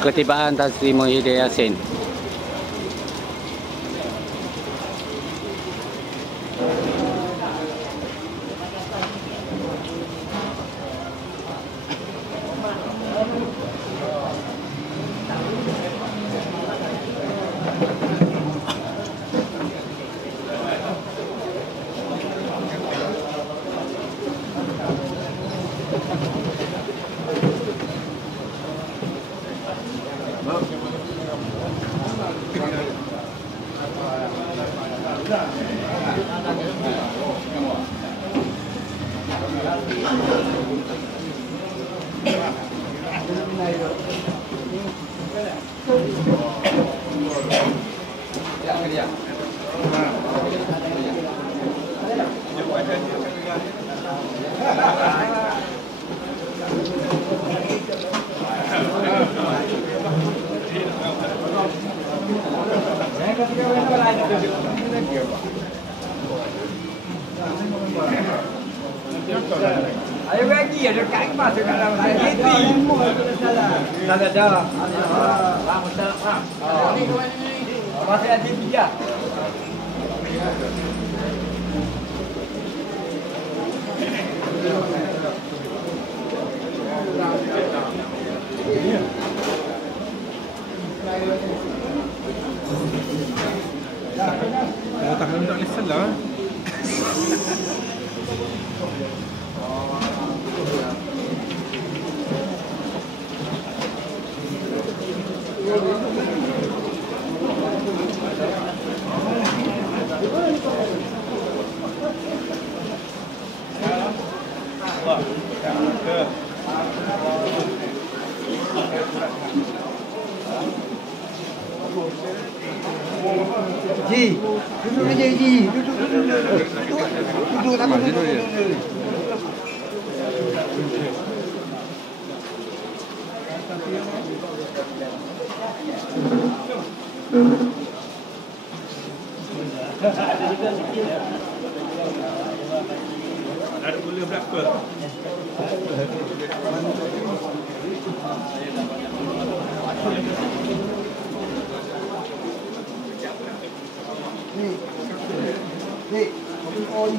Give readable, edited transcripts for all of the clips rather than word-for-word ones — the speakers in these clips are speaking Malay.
ketibaan Tan Sri Muhyiddin Yassin. Ayo lagi ada kain masuk ke dalam lagi. Dah ada. Masih ada tiga. Tangan tak boleh salah. Ji, duduk aja Ji, duduk apa duduk. Ada boleh berapa? Ni, on.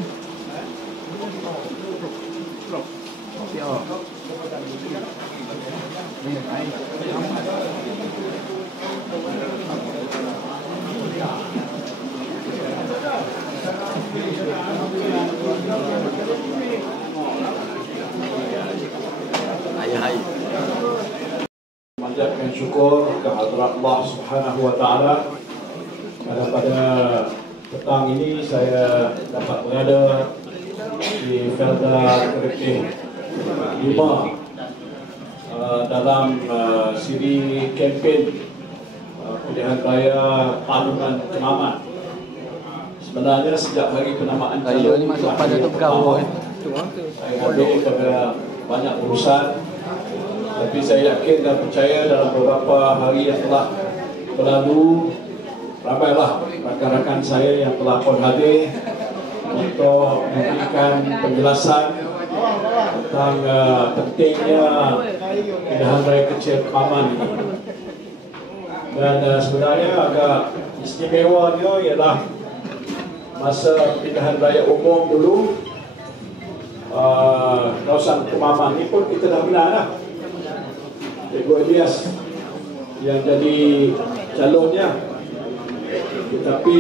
Mengucapkan syukur kehadirat Allah Subhanahu wa taala. Pada petang ini saya dapat berada di Felda Kerikih 5 dalam siri kempen pilihan raya Parlimen Kemaman. Sebenarnya sejak hari penamaan Ini masuk pada Tebrau. saya hadir pada banyak urusan, tapi saya yakin dan percaya dalam beberapa hari yang telah berlalu, ramailah rakan-rakan saya yang telah pun hadir untuk memberikan penjelasan tentang pentingnya pilihan raya kecil Kemaman ini. Dan sebenarnya agak istimewa dia ialah masa pilihan raya umum dulu, kawasan Kemaman ini pun kita dah menang dah. Cikgu Elias yang jadi calonnya, tetapi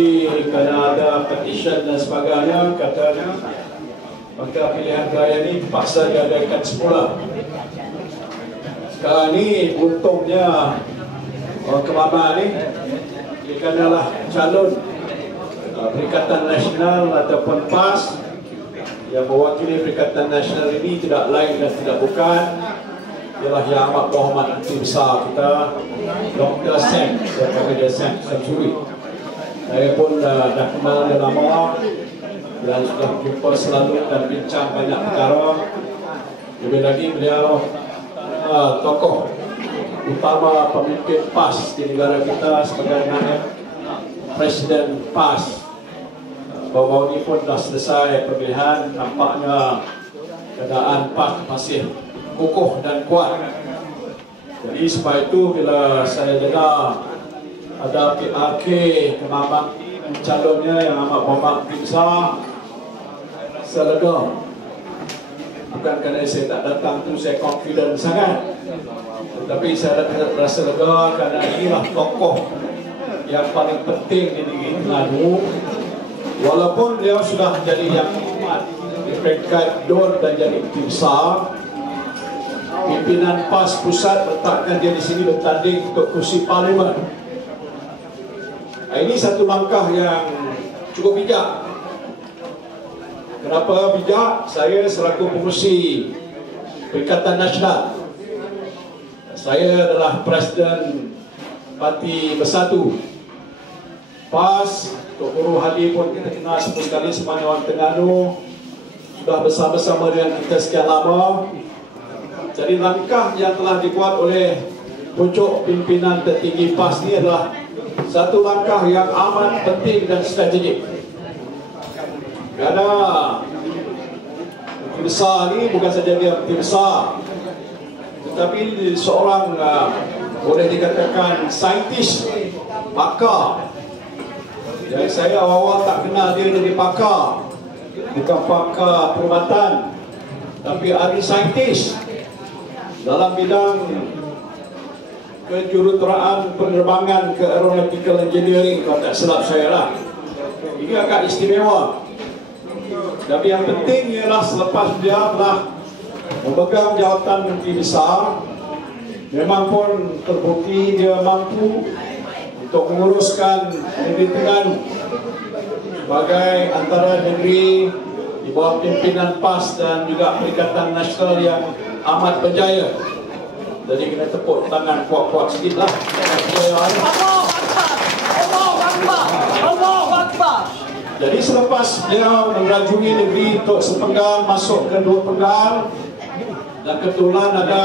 kerana ada petition dan sebagainya, katanya maka pilihan raya ini terpaksa diadakan semula. Sekarang ni untungnya orang Kemaman ni dia adalah calon Perikatan Nasional ataupun PAS yang mewakili Perikatan Nasional ini tidak lain dan tidak bukan ialah Yang Amat Berhormat Menteri Besar kita, Dr. Sam, saya panggil dia Sam Samsuri. Saya pun dah kenal dia lama dan sudah jumpa selalu dan bincang banyak perkara. Lebih lagi beliau tokoh utama pemimpin PAS di negara kita sebagai naib Presiden PAS. Baru-baru ini pun dah selesai pemilihan, nampaknya keadaan PAS masih kukuh dan kuat. Jadi sebab itu bila saya dengar ada PRK Kemaman calonnya yang amat berhormat besar, saya lega. Bukan kerana saya tak datang tu saya confident sangat, tetapi saya rasa lega kerana inilah tokoh yang paling penting di negeri Terengganu. Walaupun dia sudah menjadi yang amat di peringkat DUN dan jadi tim besar, pimpinan PAS pusat letakkan dia di sini bertanding untuk kursi parlimen. Ini satu langkah yang cukup bijak. Kenapa bijak? Saya selaku pengurusi Perikatan Nasional, saya adalah Presiden Parti Bersatu PAS. Tok Guru Hadi pun kita kenal sekali semuanya orang Terengganu, sudah bersama-sama dengan kita sekian lama. Jadi langkah yang telah dibuat oleh pucuk pimpinan tertinggi PAS ini adalah satu langkah yang amat penting dan strategik. Kerana tim besar ni bukan saja dia tim besar, tetapi seorang boleh dikatakan saintis, pakar. Jadi saya awal-awal tak kenal dia jadi pakar, bukan pakar perubatan, tapi ahli saintis dalam bidang kejuruteraan penerbangan ke aeronautical engineering, kalau tak silap saya lah. Ini agak istimewa. Tapi yang penting ialah selepas dia telah memegang jawatan menteri besar, memang pun terbukti dia mampu untuk menguruskan negeri Terengganu sebagai antara negeri di bawah pimpinan PAS dan juga Perikatan Nasional yang amat berjaya. Jadi kena tepuk tangan kuat-kuat sikit lah. Jadi selepas dia merajungi negeri untuk sepenggal masuk ke 2 penggal, dan kebetulan ada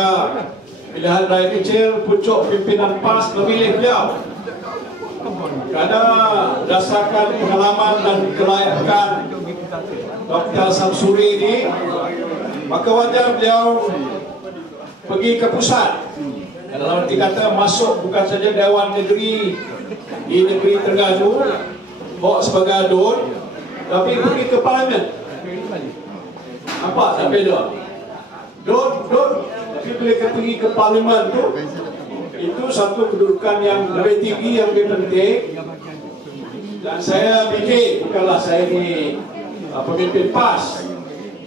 pilihan raya kecil, pucuk pimpinan PAS memilih beliau kerana berdasarkan pengalaman dan kelayakan Dr. Samsuri ini, maka wajar beliau pergi ke pusat. Dalam arti kata masuk bukan saja Dewan Negeri di negeri Terengganu, bawa sebagai DUN, tapi pergi ke parlimen. Nampak tak beza? DUN, tapi bila pergi ke parlimen tu, itu satu kedudukan yang lebih tinggi, yang lebih penting. Dan saya fikir, bukanlah saya ni pemimpin PAS,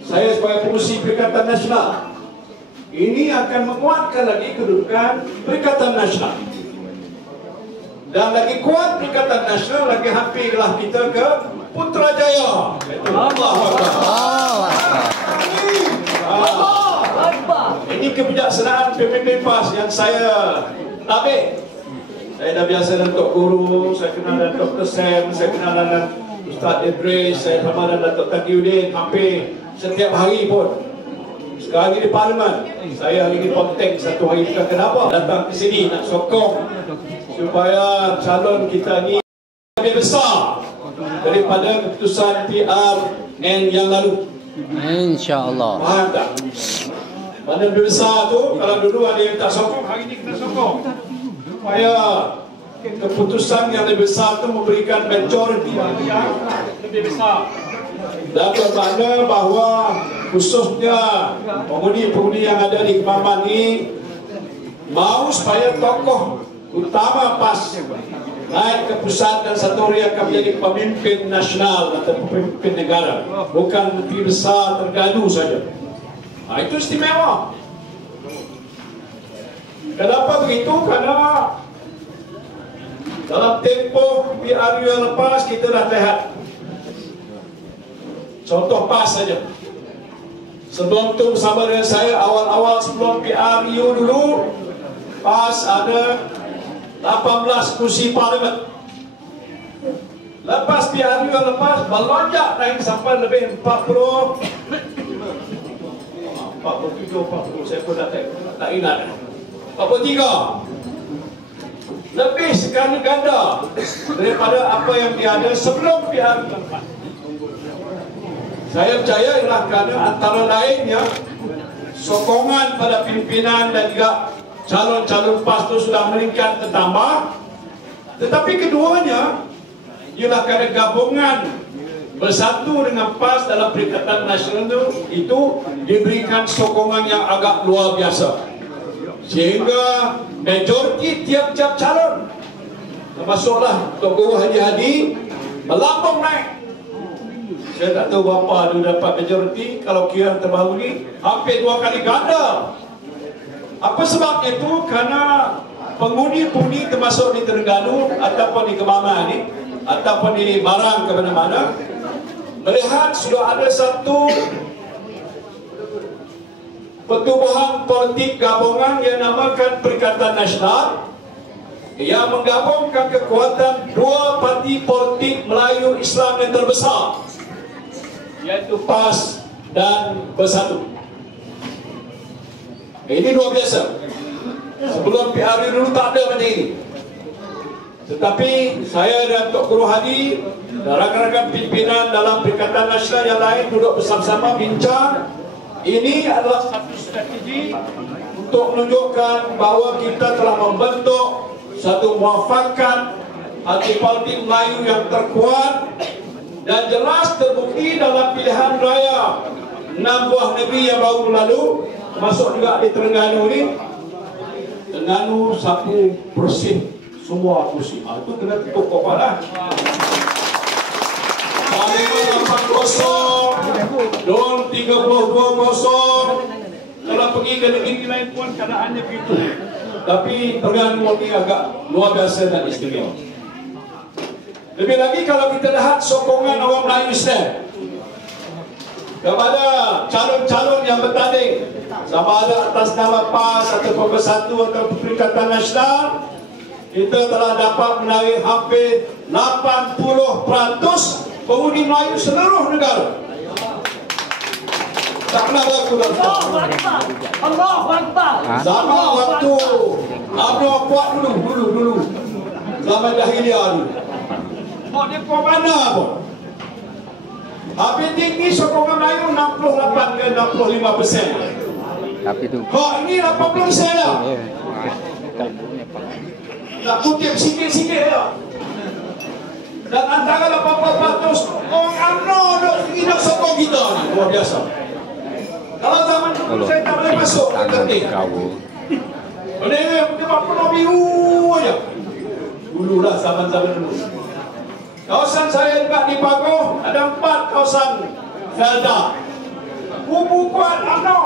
saya sebagai pengurusi Perikatan Nasional, ini akan menguatkan lagi kedudukan Perikatan Nasional. Dan lagi kuat Perikatan Nasional, lagi hampirlah kita ke Putrajaya. Ini kebijaksanaan pemimpin PAS yang saya tabik. Saya dah biasa dengan Tok Guru, saya kenal dengan Dr. Sam, saya kenal dengan Ustaz Idris, saya sama dengan Datuk Taqiyuddin hampir setiap hari pun. Sekarang ini di parlimen, saya hari ini konteng satu hari, bukan kenapa datang ke sini nak sokong supaya calon kita ni lebih besar daripada keputusan PRN yang lalu. InsyaAllah. Faham tak? Mana lebih besar tu, kalau dulu ada yang tak sokong, hari ini kena sokong supaya keputusan yang lebih besar tu memberikan majoriti yang lebih besar. Dan bermakna bahawa khususnya pengundi-pengundi yang ada di Kemaman ini mahu supaya tokoh utama PAS naik ke pusat dan satu hari akan menjadi pemimpin nasional atau pemimpin negara, bukan menteri besar Terengganu saja. Itu istimewa. Kenapa begitu? Karena dalam tempoh PRU yang lepas kita dah lihat contoh PAS saja. Sebelum tu bersama dengan saya, awal-awal sebelum PRU dulu, PAS ada 18 kursi parlimen. Lepas PRU yang lepas, melonjak naik sampai lebih 40, 47, saya pun tak ingat, 43. Lebih sekali ganda daripada apa yang dia ada sebelum PRU lepas. Saya percaya ialah kerana antara lainnya sokongan pada pimpinan dan juga calon-calon PAS itu sudah meningkat bertambah. Tetapi keduanya ialah kerana gabungan bersatu dengan PAS dalam Perikatan Nasional itu diberikan sokongan yang agak luar biasa, sehingga majoriti tiap-tiap calon, termasuklah Tok Guru Haji Hadi, melambung naik. Saya tak tahu berapa dia dapat majoriti. Kalau kira terbaru ni hampir 2 kali ganda. Apa sebabnya itu? Kerana pengundi-pengundi termasuk di Terengganu ataupun di Kemama ni, ataupun di Barang ke mana-mana, melihat sudah ada satu pertubuhan politik gabungan yang namakan Perikatan Nasional, yang menggabungkan kekuatan dua parti politik Melayu Islam yang terbesar, iaitu PAS dan Bersatu. Ini luar biasa. Sebelum PRU dulu tak ada macam ini. Tetapi saya dan Tok Guru Hadi dan rakan-rakan pimpinan dalam Perikatan Nasional yang lain duduk bersama-sama bincang. Ini adalah satu strategi untuk menunjukkan bahawa kita telah membentuk satu muafakat hati politik Melayu yang terkuat dan jelas terbukti dalam pilihan raya 6 buah negeri yang baru lalu, termasuk juga di Terengganu ni. Terengganu sapu bersih semua kursi. Itu kena tutup kepala. 580, Don 32-0. Kalau pergi ke negeri lain pun keadaannya begitu. Tapi Terengganu ini agak luar biasa dan istimewa. Lebih lagi kalau kita lihat sokongan orang Melayu Islam kepada calon-calon yang bertanding, sama ada atas nama PAS atau Bersatu atau Perikatan Nasional, kita telah dapat menarik hampir 80% pengundi Melayu seluruh negara. Tak pernah berlaku dalam Allahu Akbar. sama waktu UMNO kuat dulu zaman dahiliah dulu. Mau dia kuat mana pun. Habis tinggi sokongan Melayu 68 ke 65%. Tapi tu Kok ini 80% dah. Nak kutip sikit-sikit dah. Dan antara 80% orang UMNO duk sokong kita ni. Luar biasa. Kalau zaman dulu saya tak boleh masuk ke kantin. Boleh dia penuh biru aja. Dululah zaman-zaman dulu. Kawasan saya juga di Pagoh ada 4 kawasan Felda. Kubu kuat UMNO.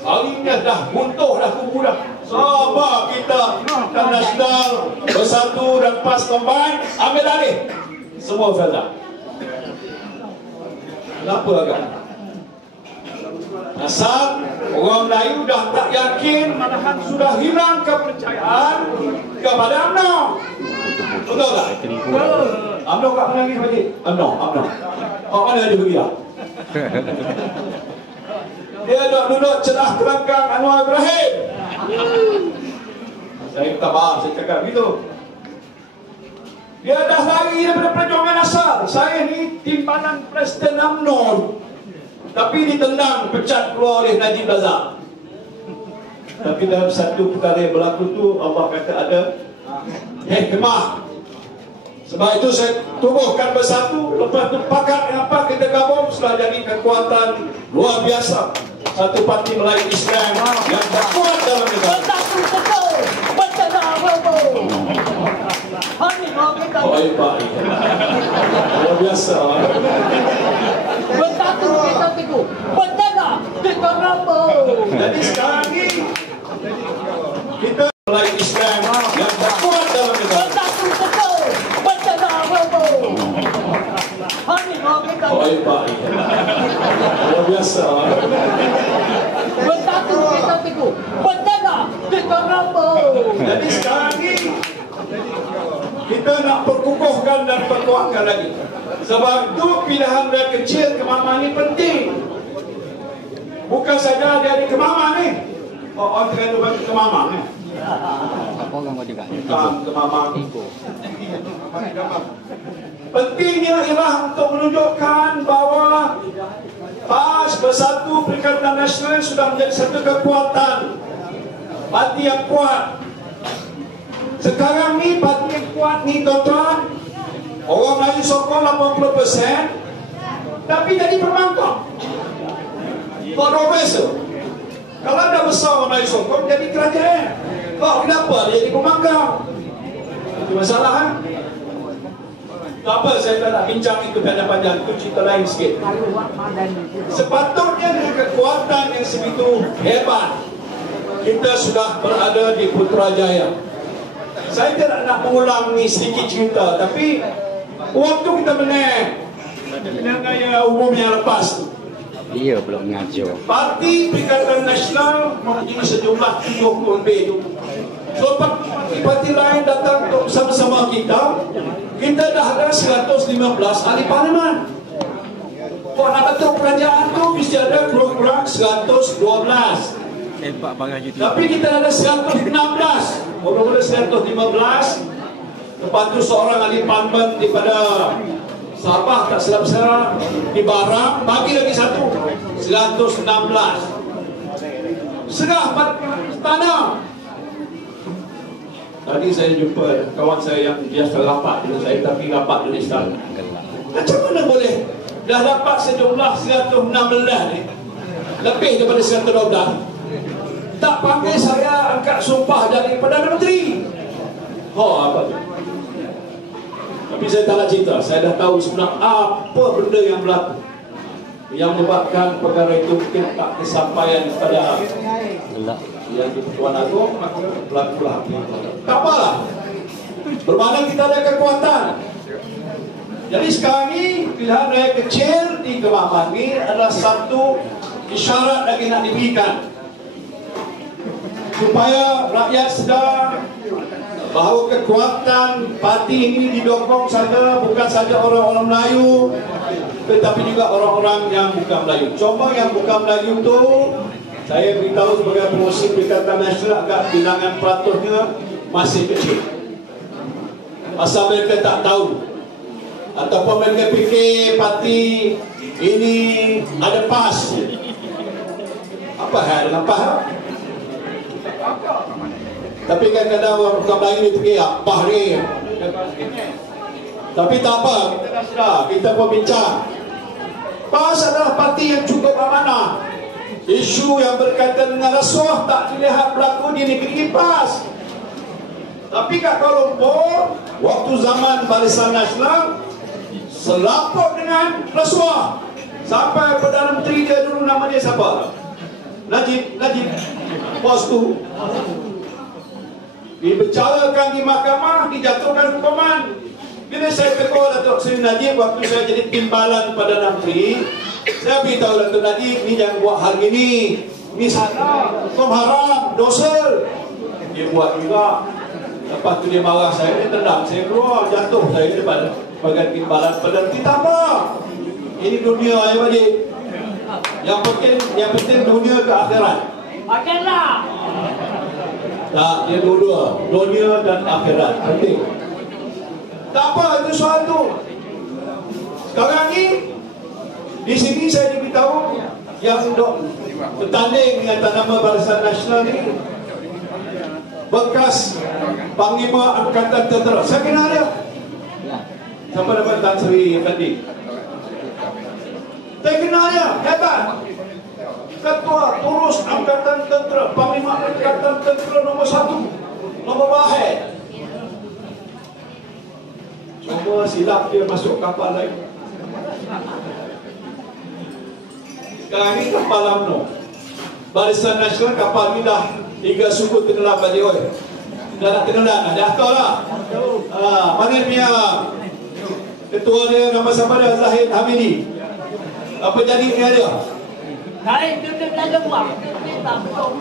Hari ini dah buntuh dah kubu dah. Sabar kita Nasional Bersatu dan PAS combine ambil alih semua Felda. Kenapa agak? Asal orang Melayu dah tak yakin, malahan sudah hilang kepercayaan kepada UMNO. Betul tak? UMNO kat mana lagi Pak Cik? UMNO. Oh, mana dia pergi lah? Dia duduk celah terangkang Anwar Ibrahim. Saya minta maaf, saya cakap begitu. Dia dah lari daripada perjuangan asal. Saya ni timbalan Presiden UMNO. Tapi ditendang, pecat keluar oleh Najib Razak. Tapi dalam satu perkara yang berlaku tu Allah kata ada hikmah. Sebab itu saya tubuhkan Bersatu. Lepas tu pakat dengan apa kita gabung sudah jadi kekuatan luar biasa. Satu parti Melayu Islam yang terkuat dalam negara. Oh, baik. Luar biasa. Bersatu kita teguh. Bersatu kita rambut. Jadi sekarang ni kita Melayu Islam yang terkuat dalam negara. Bersatu betul. Bersatu rambut. Oh, baik. Luar biasa. Bersatu kita teguh. Bersatu kita rambut. Jadi sekarang ni kita nak perkukuhkan dan perkuatkan lagi. Sebab itu pilihan dari kecil ke mama ni penting. Bukan saja dari ke mama ni. Orang Terengganu bagi ke mama ni. apa orang kau juga? Bukan ke mama. Pentingnya ialah untuk menunjukkan bahawa PAS Bersatu Perikatan Nasional sudah menjadi satu kekuatan parti yang kuat. Sekarang ni parti yang kuat ni tuan-tuan, orang Melayu sokong 80%, tapi jadi pembangkang. Kontroversi. Kalau ada besar orang Melayu sokong jadi kerajaan. Kenapa dia jadi pembangkang? Itu masalah kan? Tak apa, saya tak nak bincang itu panjang-panjang. Itu cerita lain sikit. Sepatutnya dengan kekuatan yang segitu hebat, kita sudah berada di Putrajaya. Saya tidak nak mengulang ni sedikit cerita, tapi waktu kita menang pilihan raya umum yang lepas tu, Dia pula mengajar. Parti Perikatan Nasional mempunyai sejumlah 70 lebih tu. So parti-parti lain datang untuk bersama-sama kita. Kita dah ada 115 ahli parlimen. Kalau nak betul kerajaan tu mesti ada kurang-kurang 112. Tapi kita ada 116. Mula-mula 115. Lepas tu seorang ahli parlimen daripada Sabah, tak silap-silap, di Barang, bagi lagi satu, 116. Serah tanah. Tadi saya jumpa kawan saya yang biasa rapat dengan saya, tapi rapat dengan istana. Macam mana boleh dah dapat sejumlah 116 ni, lebih daripada 112, tak panggil saya angkat sumpah jadi Perdana Menteri? Apa tu? Tapi saya tak nak cerita. Saya dah tahu sebenarnya apa benda yang berlaku yang menyebabkan perkara itu mungkin tak kesampaian kepada yang di Pertuan Agong, maka berlakulah. Tak apalah, bermakna kita ada kekuatan. Jadi sekarang ni pilihan raya kecil di Kemah ni adalah satu isyarat lagi nak diberikan supaya rakyat sedar bahawa kekuatan parti ini didokong saja, bukan saja orang-orang Melayu, tetapi juga orang-orang yang bukan Melayu. Cuma yang bukan Melayu tu, saya beritahu sebagai pengurusi Perikatan Nasional, agak bilangan peratusnya masih kecil. Asal mereka tak tahu, ataupun mereka fikir parti ini ada PAS. Apa hal dengan PAS? Tapi kadang-kadang orang bukan Melayu ni fikir apa ni. Tapi tak apa, kita dah sedar, kita pun bincang. PAS adalah parti yang cukup amanah. Isu yang berkaitan dengan rasuah tak dilihat berlaku di negeri PAS. Tapi kat Kuala Lumpur, waktu zaman Barisan Nasional, selaput dengan rasuah. Sampai Perdana Menteri dia dulu, nama dia siapa? Najib bos tu dibicarakan di mahkamah, dijatuhkan hukuman. Bila saya tegur Datuk Seri Najib waktu saya jadi timbalan Perdana Menteri, saya beritahu Datuk Najib, ni jangan buat hal ini, ni salah, hukum haram, dosa. Dia buat juga. Lepas tu dia marah saya, dia tendang saya keluar, jatuh saya depan bagian timbalan Perdana Menteri. Tak apa, ini dunia ya wajib. Yang penting dunia ke akhirat. Akhirat. Tak, dia dua-dua, dunia dan akhirat penting. Tak apa, itu soal tu. Sekarang ni di sini saya diberitahu yang untuk bertanding dengan tanaman Barisan Nasional ni bekas Panglima Angkatan Tentera. Saya kenal dia. Siapa nama Tan Sri Effendi? Saya kenal dia, hebat. Ketua Turus Angkatan Tentera, Panglima Angkatan Tentera nombor 1, nombor Wahid. Cuma silap dia masuk kapal lain. Sekarang ni kapal UMNO, Barisan Nasional, kapal ni dah 3 suku tenggelam balik oi. Dah nak tenggelam, dah tahu lah. Mana punya ketua dia, nama siapa dia? Zahid Hamidi. Apa jadi dengan dia? Naik dia belajar buang. Dia tak betul.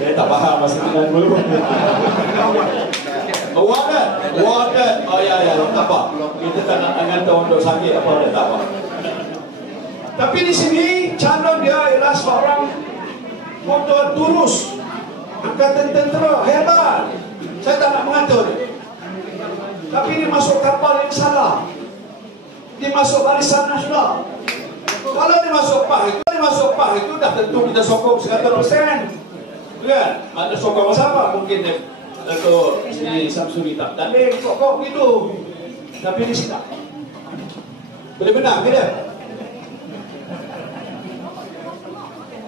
Saya tak faham masa dengan dulu. Wadat. Oh ya, tak apa. Kita tak nak hantar untuk sakit apa dia tak apa. Tapi di sini calon dia ialah seorang Ketua Turus Angkatan Tentera, hebat. Saya tak nak mengatur dia. Tapi dia masuk kapal yang salah. Dia masuk Barisan Nasional. Kalau dimasuk PAH itu dah tentu kita sokong 100%. Kan? Ada sokong sama mungkin untuk si Samsuri tak ada sokong gitu. Tapi di sini boleh benar ke dia?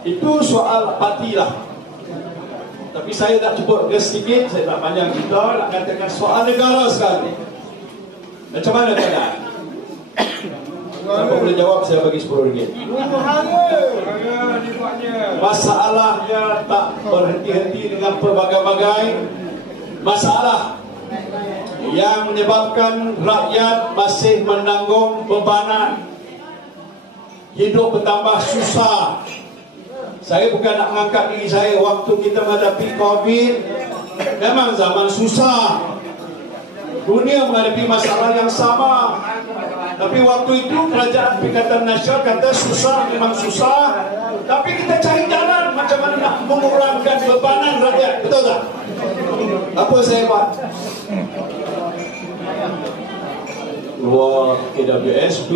Itu soal parti lah. Tapi saya nak cuba sedikit, saya tak panjang kita nak katakan soal negara sekali. Macam mana tuan? Siapa boleh jawab, saya bagi RM10. Masalahnya tak berhenti-henti dengan berbagai-bagai masalah yang menyebabkan rakyat masih menanggung bebanan hidup bertambah susah. Saya bukan nak mengangkat diri saya waktu kita menghadapi COVID. Memang zaman susah. Dunia menghadapi masalah yang sama. Tapi waktu itu kerajaan Perikatan Nasional kata susah, memang susah. Tapi kita cari jalan macam mana nak mengurangkan bebanan rakyat. Betul tak? Apa saya buat? Keluar KWSP,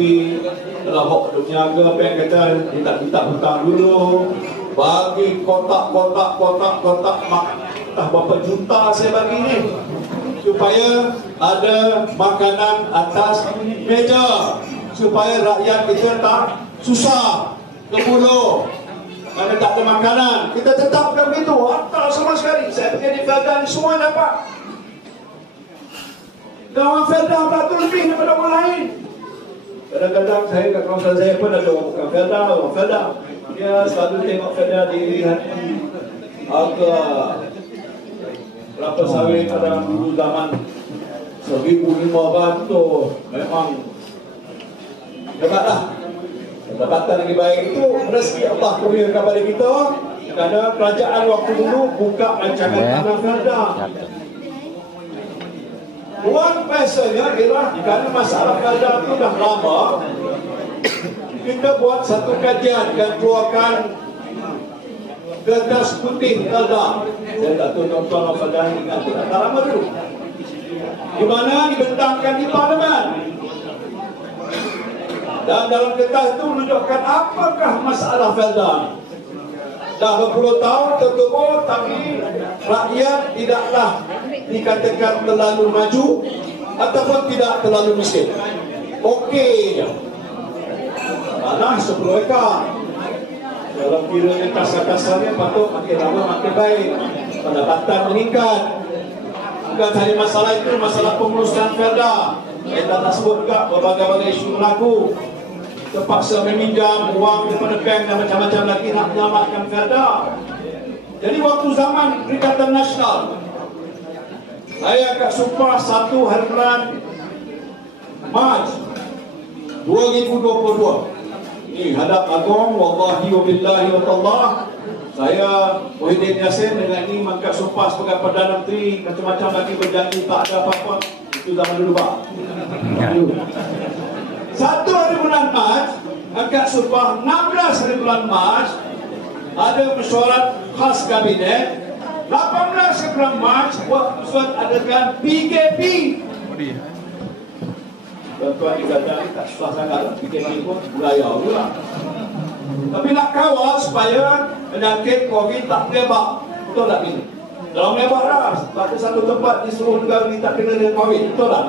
telah hok berniaga, bank kata minta hutang dulu. Bagi kotak dah berapa juta saya bagi ni supaya ada makanan atas meja, supaya rakyat kita tak susah ke bulu kerana tak ada makanan. Kita tetapkan begitu, tak sama sekali. Saya pergi di Felda ni semua dapat. Dan orang Felda beratus lebih daripada orang lain. Kadang-kadang saya kat kawasan saya pun ada orang bukan Felda, orang Felda. Dia selalu tengok Felda dilihat agak berapa sawit pada dulu zaman 1500 memang hebatlah. Pendapatan lagi baik itu rezeki Allah kurniakan kepada kita kerana kerajaan waktu dulu buka rancangan tanah Felda. Uang biasanya ialah kerana masalah Felda itu dah lama, kita buat satu kajian dan keluarkan kertas putih Felda. Saya tak tahu tuan-tuan Felda ingat tak lama dulu, di mana dibentangkan di Parlimen. Dan dalam kertas itu menunjukkan apakah masalah Felda. Dah berpuluh tahun terkubur, tapi rakyat tidaklah dikatakan terlalu maju ataupun tidak terlalu miskin. Okey je. Tanah 10 ekar. Dalam kiranya kasar-kasarnya patut makin lama makin baik. Pendapatan meningkat. Bukan hanya masalah itu, masalah pengurusan Felda. Saya tak nak sebut juga berbagai-bagai isu berlaku. Terpaksa meminjam wang daripada bank dan macam-macam lagi nak menyelamatkan Felda. Jadi waktu zaman Perikatan Nasional, saya agak sumpah 1 hari bulan Mac 2022. Ini hadap agung, wallahi wa billahi wa tallah. Saya Muhyiddin Yassin dengan ini mangkat sumpah sebagai Perdana Menteri, macam-macam lagi berjanji tak ada apa-apa. Itu zaman dulu Pak. 1 hari bulan Mac, angkat sumpah 16 hari bulan Mac, ada mesyuarat khas kabinet. 18 hari bulan Mac, buat mesyuarat adakan PKP. Tuan-tuan dikatakan tak susah sangat, PKP pun beraya pula. Tapi nak kawal supaya penyakit COVID tak melebar. Betul tak ini? Kalau melebar dah, tak ada satu tempat di seluruh negara ni tak kena dengan COVID. Betul tak?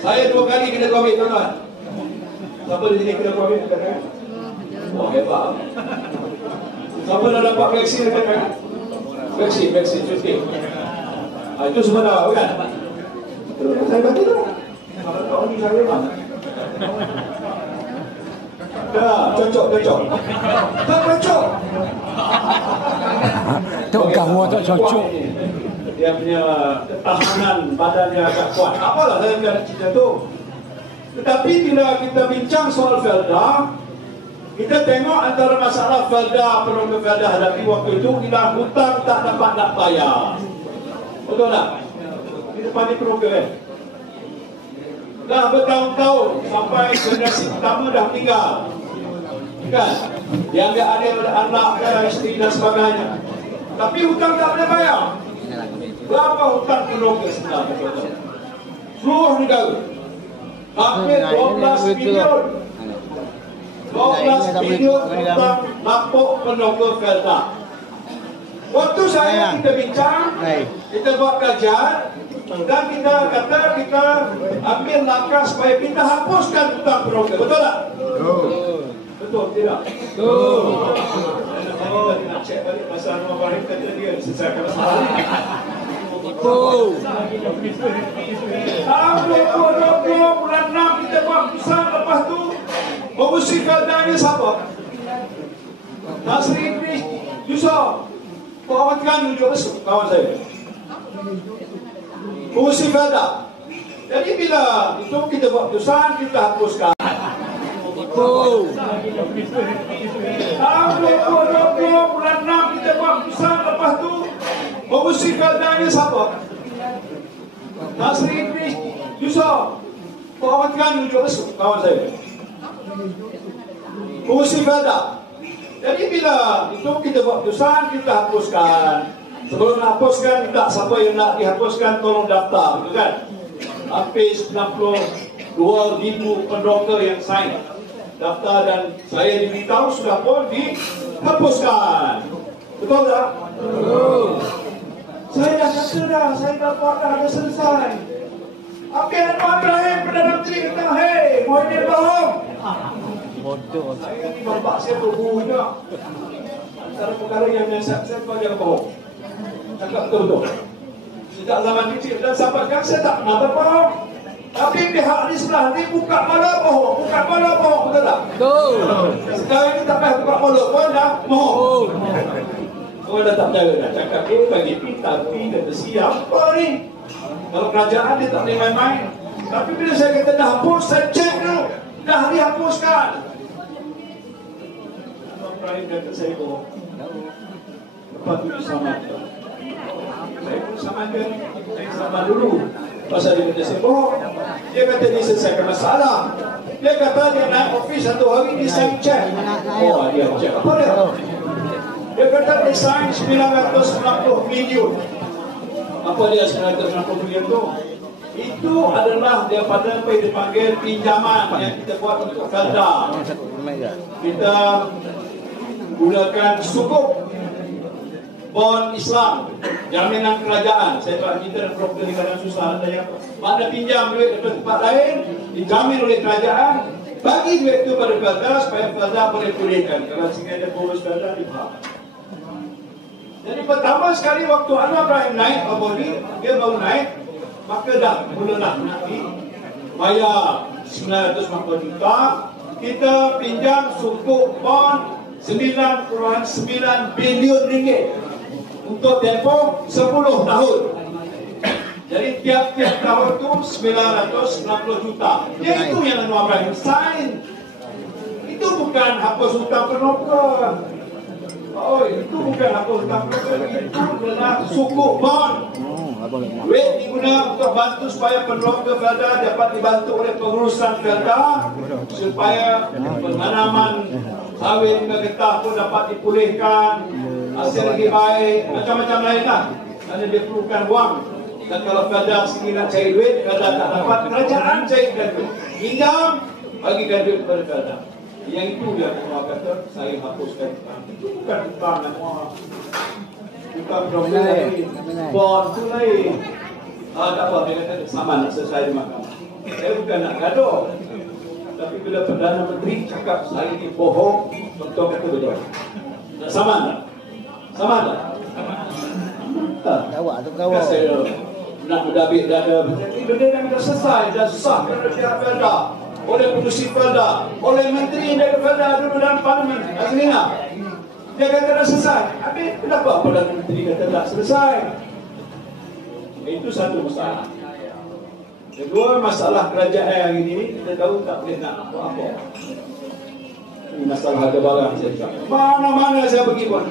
Saya 2 kali kena COVID, tuan-tuan. Siapa di sini kena COVID? Oh, hebat. Siapa dah dapat vaksin? Vaksin, cuti. Itu semua dah, bukan? Saya bagi tu. Kalau tak bagi saya memang. Dah, cocok. Tak cocok. Tak kamu tak cocok. Dia punya ketahanan badannya agak kuat. Apalah saya biar cerita tu. Tetapi bila kita bincang soal Felda, kita tengok antara masalah Felda, penunggu Felda hadapi waktu itu ialah hutang tak dapat nak bayar. Betul tak? Di depan ni penunggu dah bertahun-tahun sampai generasi pertama dah meninggal. Kan? Yang dia ada anak, isteri dan sebagainya. Tapi hutang tak boleh bayar. Berapa hutang penunggu sebenarnya? Seluruh negara. Hampir 12 bilion. 12 video tentang lapuk pendoga Felda. Waktu saya kita bincang, kita buat kajian, dan kita kata kita ambil langkah supaya kita hapuskan tentang pendoga. Betul tak? Betul tidak? Betul. Tadi nak cek balik pasal Anwar Ibrahim kata dia selesaikan masalah. Tahun 2020 bulan 6 kita buat keputusan, lepas tu pengusi Felda ni siapa? Nasri Idris Yusof. Kawan Terengganu juga besar kawan saya. Pengusi Felda. Jadi bila itu kita buat keputusan, kita hapuskan. Tahun 2020 bulan 6 kita buat keputusan, lepas tu pengusi Felda ni siapa? Nasri Idris Yusof. Kawan Terengganu juga besar kawan saya. Pengusi Felda. Jadi bila itu kita buat keputusan, kita hapuskan. Sebelum hapuskan, tak siapa yang nak dihapuskan tolong daftar, betul kan? Hampir 92,000 pendoga yang sign daftar dan saya diberitahu sudah pun dihapuskan. Betul tak? Betul. Saya dah kata dah, saya dah buat dah selesai. Okey, Anwar Ibrahim, Perdana Menteri kata, hei, Muhyiddin bohong. Bodoh. Saya ni bapak saya berguru juga. Antara perkara yang saya kau jangan bohong. Cakap betul-betul. Sejak zaman kecil dan sampai sekarang saya tak pernah berbohong. Tapi pihak di sebelah ni buka malah bohong. Buka malah bohong, betul tak? Betul. Sekarang ni tak payah buka mulut pun dah bohong. Oh dah tak percaya dah. Cakap dia bagi tapi kata siapa ni? Kalau kerajaan dia tak boleh main-main. Tapi bila saya kata dah hapus, saya cek dulu. Dah dihapuskan. Ibrahim kata saya bohong. Lepas tu diselamatkan. Saya pun selamatkan. Saya selamat dulu. Pasal dia kata saya bohong. Dia kata dia selesaikan masalah. Dia kata dia naik ofis satu hari, dia sign cek. Oh dia cek apa dia? Dia kata dia sign 990 million. Apa dia 990 million tu? Itu adalah daripada apa yang dipanggil pinjaman yang kita buat untuk Felda. Kita gunakan sukuk bond Islam, jaminan kerajaan. Saya tahu kita dan program kadang susah, ada yang mana pinjam duit dari tempat lain, dijamin oleh kerajaan, bagi duit itu pada Felda supaya Felda boleh pulihkan. Kalau sehingga ada bonus Felda dibahas. Jadi pertama sekali waktu Anwar Ibrahim naik Abodi, dia baru naik, maka dah mulalah nak bayar 940 juta. Kita pinjam sukuk bond 9.9 bilion ringgit untuk tempoh 10 tahun. Jadi tiap-tiap tahun itu 990 juta. Itu yang Anwar Ibrahim sign. Itu bukan hapus hutang penokor. Oh, itu bukan hapus hutang penokor. Itu adalah sukuk bond. Duit digunakan untuk bantu supaya pendoga Felda dapat dibantu oleh pengurusan Felda supaya penanaman sawit dengan getah pun dapat dipulihkan, hasil lagi baik, macam-macam lain lah. Kerana dia perlukan wang. Dan kalau Felda sendiri nak cari duit, Felda tak dapat, kerajaan carikan duit. Pinjam, bagikan duit kepada Felda. Yang itu yang Anwar kata, saya hapuskan. Itu bukan hutang Anwar. Bukan pendoga lain. Bond tu lain. Tak apa, dia kata sama nak selesai di mahkamah. Saya bukan nak gaduh. Tapi bila Perdana Menteri cakap saya ini bohong, Dr. kata betul. Sama tak? Sama tak? Kawak tu kawak. Saya nak berdabik dada. Benda yang dah selesai, dah sah pada pihak Felda, oleh pengurusi Felda, oleh menteri dari Felda dulu dalam parlimen. Azrina, dia kata dah selesai. Habis kenapa Perdana Menteri kata tak selesai? Itu satu masalah. Kedua, masalah kerajaan yang ini kita tahu tak boleh nak apa-apa. Ini masalah harga barang saya cakap. Mana-mana saya pergi pun.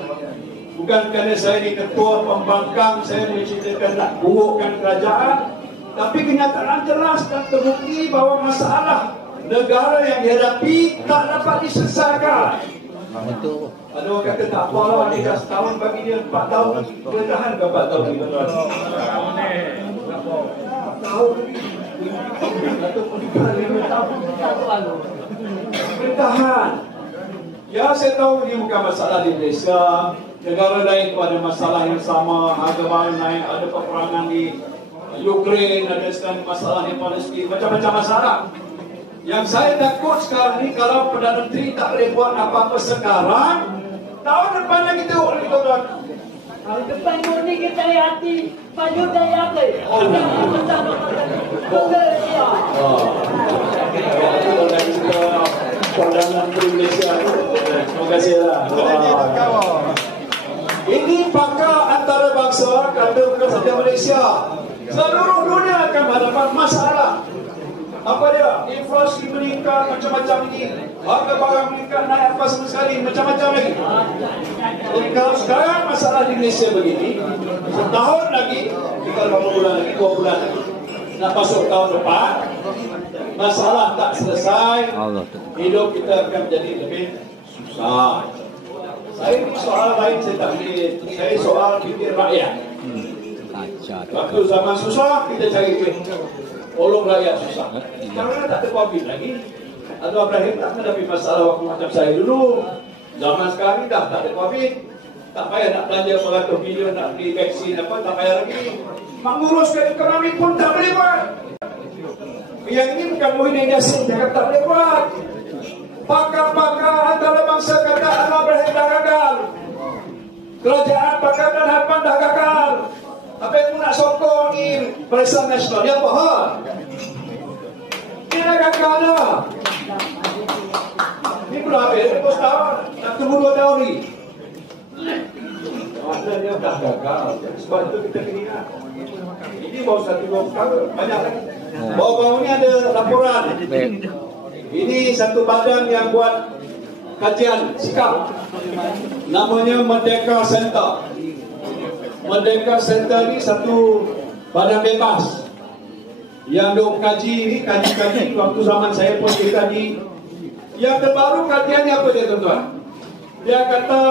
Bukan kerana saya ni ketua pembangkang, saya menceritakan nak burukkan kerajaan. Tapi kenyataan jelas dan terbukti bahawa masalah negara yang dihadapi tak dapat diselesaikan. Itu. Ada orang kata tak apalah, dia dah setahun bagi dia 4 tahun. Boleh tahan ke 4 tahun ni? Tahun ataupun 5 tahun bertahan. Ya, saya tahu ini bukan masalah di Malaysia. Negara lain itu ada masalah yang sama. Harga barang naik, ada peperangan di Ukraine, ada sekarang masalah di Palestin, macam-macam masalah. Yang saya takut sekarang ni kalau Perdana Menteri tak boleh buat apa-apa sekarang, tahun depan lagi tengok lagi tuan-tuan. Tahun depan murni kita hati, maju dari akhir. Malaysia. Itu dari kita Perdana Menteri Malaysia. Terima kasihlah. Ini pakar antarabangsa, kata bukan saja Malaysia. Seluruh dunia akan berhadapan masalah. Apa dia? Inflasi meningkat, macam-macam ini. Harga barang meningkat, naik apa sama sekali, macam-macam lagi. Jadi kalau sekarang masalah di Malaysia begini, setahun lagi, tinggal berapa bulan lagi, 2 bulan lagi, nak masuk tahun depan, masalah tak selesai, hidup kita akan jadi lebih susah. Saya ini soal lain, saya tak boleh. Saya soal fikir rakyat. Waktu zaman susah, kita cari duit. Tolong rakyat susah. Sekarang tak ada COVID lagi. Atau Ibrahim tak menghadapi masalah waktu macam saya dulu. Zaman sekarang dah tak ada COVID. Tak payah nak belanja beratus bilion nak beli vaksin apa, tak payah lagi. Menguruskan ekonomi pun tak boleh buat. Yang ini bukan Muhyiddin Yassin cakap tak boleh buat. Pakar-pakar antarabangsa kata Ibrahim dah gagal. Kerajaan Pakatan Harapan dah gagal. Apa yang nak sokong ni Barisan Nasional, dia apa hal? Dia dah gagal dah. Ini belum habis, 20 tahun. Nak tunggu 2 tahun ni. Dia dah gagal. Sebab itu kita kena ingat. Ini baru 1-2 perkara, banyak lagi. Baru-baru ni ada laporan. Ini satu badan yang buat kajian sikap. Namanya Merdeka Center. Merdeka Center ni satu badan bebas yang duk kaji ni, kaji-kaji waktu zaman saya pun dikaji. Yang terbaru kajiannya apa dia tuan-tuan? Dia kata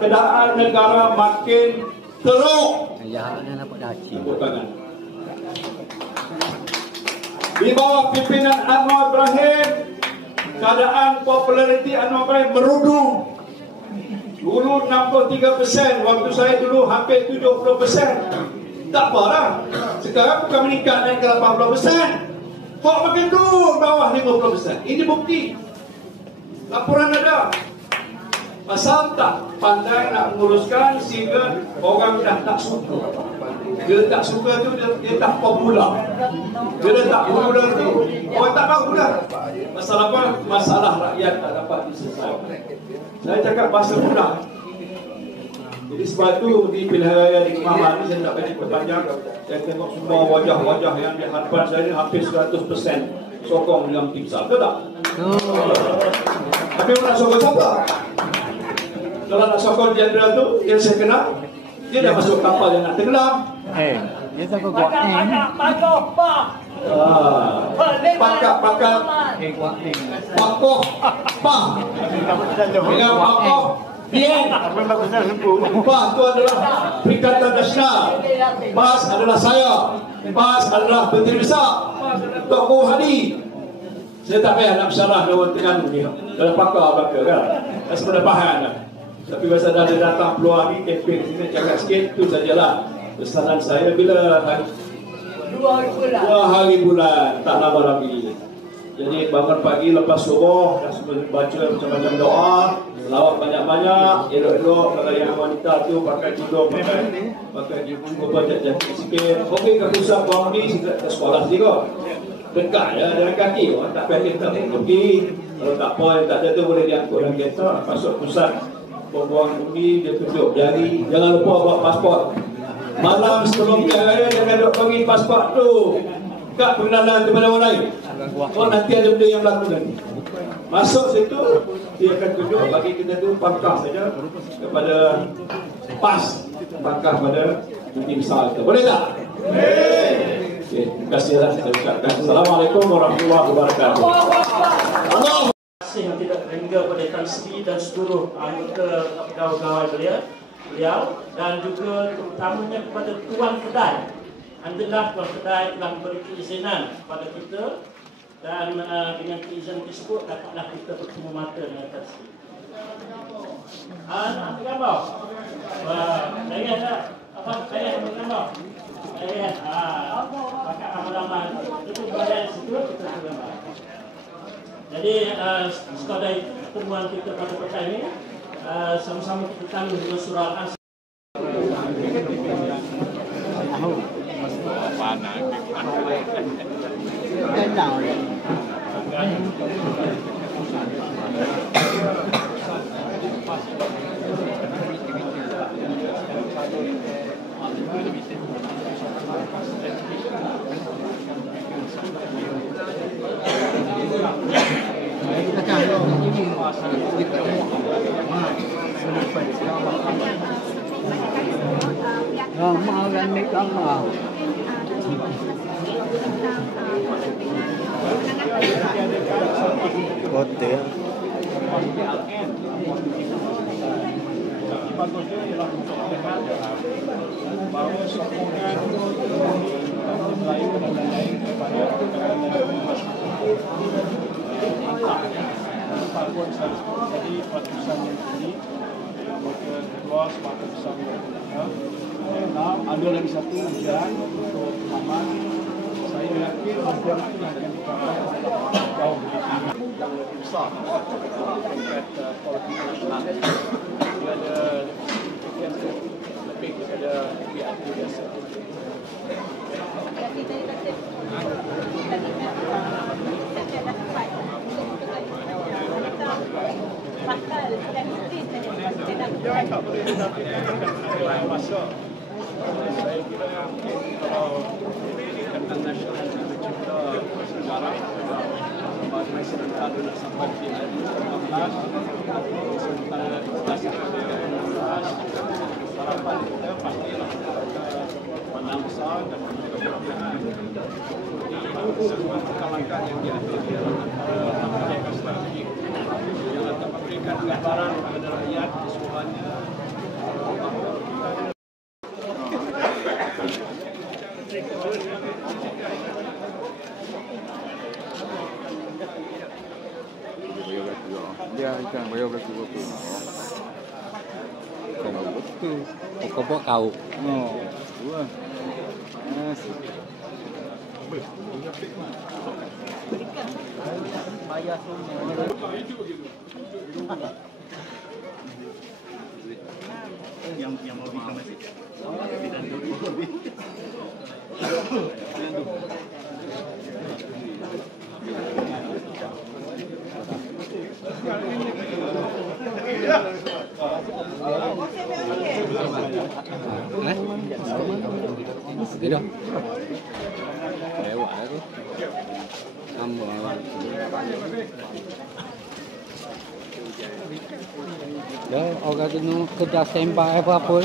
keadaan negara makin teruk. Tepuk tangan. Di bawah pimpinan Anwar Ibrahim, keadaan populariti Anwar Ibrahim merudum. Dulu 63%, waktu saya dulu hampir 70%. Tak apalah. Sekarang bukan meningkat naik ke 80%. Kok makin turun bawah 50%. Ini bukti. Laporan ada. Pasal tak pandai nak menguruskan sehingga orang dah tak suka. Dia tak suka tu dia tak popular. Dia tak popular tu orang tak mahu dah. Masalah apa? Masalah rakyat tak dapat diselesaikan. Saya cakap bahasa mudah. Jadi sebab itu di pilihan raya di Kemaman ni saya tak banyak berpanjang. Saya tengok semua wajah-wajah yang di hadapan saya ni hampir 100% sokong dengan tim SAR. Betul tak? Tapi nak sokong siapa? Kalau nak sokong jenderal tu, yang saya kenal, dia dah masuk kapal yang nak tenggelam. Dia tak kau buat Pakar-pakar pakoh pah dengan pakoh bien. PAS itu adalah Perikatan Nasional. PAS adalah saya. PAS adalah Menteri Besar Tokoh Hadi. Saya tak payah nak bersyarah dengan Terengganu ni. Dalam pakar bakal kan. Saya sebenarnya faham kan. Tapi masa dah ada datang peluang ni, kempen sini cakap sikit, itu sajalah pesanan saya. Bila hari 2 hari bulan, tak lama lagi. Jadi bangun pagi lepas subuh, dah semua baca macam-macam doa, lawak banyak-banyak, elok-elok. Kalau yang wanita tu pakai tudung, pakai jubah jatuh sikit. Okey, ke pusat bangun ni, ke sekolah juga. Dekat ya, dengan kaki. Tak payah kita pergi. Kalau tak apa, yang tak ada tu boleh diangkut dalam kereta, masuk pusat. Buang undi, dia tunjuk jari. Jangan lupa bawa pasport. Malam sebelum pilihan raya, jangan duk bagi pasport tu kat pengenalan kepada orang lain. Oh, nanti ada benda yang berlaku lagi. Masuk situ, dia akan tunjuk bagi kita tu pangkah saja kepada PAS, pangkah pada Menteri Besar kita. Boleh tak? Okay, terima kasihlah saya ucapkan. Assalamualaikum warahmatullahi wabarakatuh. Yang tidak terhingga pada Tan Sri dan seluruh anggota pegawai-pegawai beliau dan juga terutamanya kepada tuan kedai. Alhamdulillah tuan kedai telah memberi keizinan kepada kita dan dengan keizinan tersebut dapatlah kita bertemu mata dengan Tan Sri. Ambil gambar. Saya ada apa? Saya ambil gambar. Saya pakai halaman itu bagian situ kita gambar. Jadi sekadar itu pertemuan kita pada petang ini sama-sama kita tanggung dengan surah Al-Asr. Mau kan ni gambar. Hotel. Bagusnya ialah untuk mendengar bahawa sokongan Melayu dan lain-lain kepada tahun jadi peratusan yang ini maka kedua semakin besar enam ada lagi satu ujian untuk pemahaman. Saya yakin ujian itu akan dicapai jauh yang lebih besar tingkat politik nasional. Dia ada lebih kepada BRT biasa. Jangan tak boleh tapi ada masa. Saya kira kalau Ikatan Nasional Cipta Sejarah sebagai sementara sampai di 2015 sementara harapan kita pastilah menang besar dan keberhasilan. Semua langkah yang diambil langkah strategik yang akan memberikan gambaran kepada rakyat keseluruhannya. Dia ikan bayar berapa? Kalau betul, kau buat kau. Oh, dua. Nasi. Bayar semua. Yang mau bikin masih. Dan dulu lebih. Gitu. Lewat tu. Ambon. Dah orang tu kerja sempai apa-apa.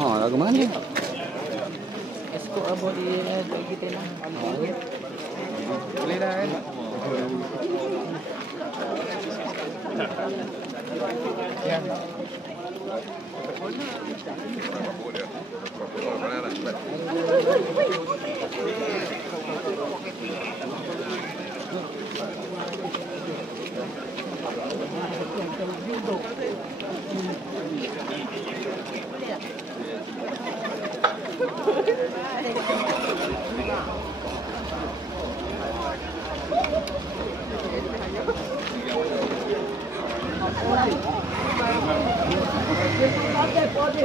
Oh, lagu mana? Escort abang di kita lah. Boleh dah kan? Ya. Pode,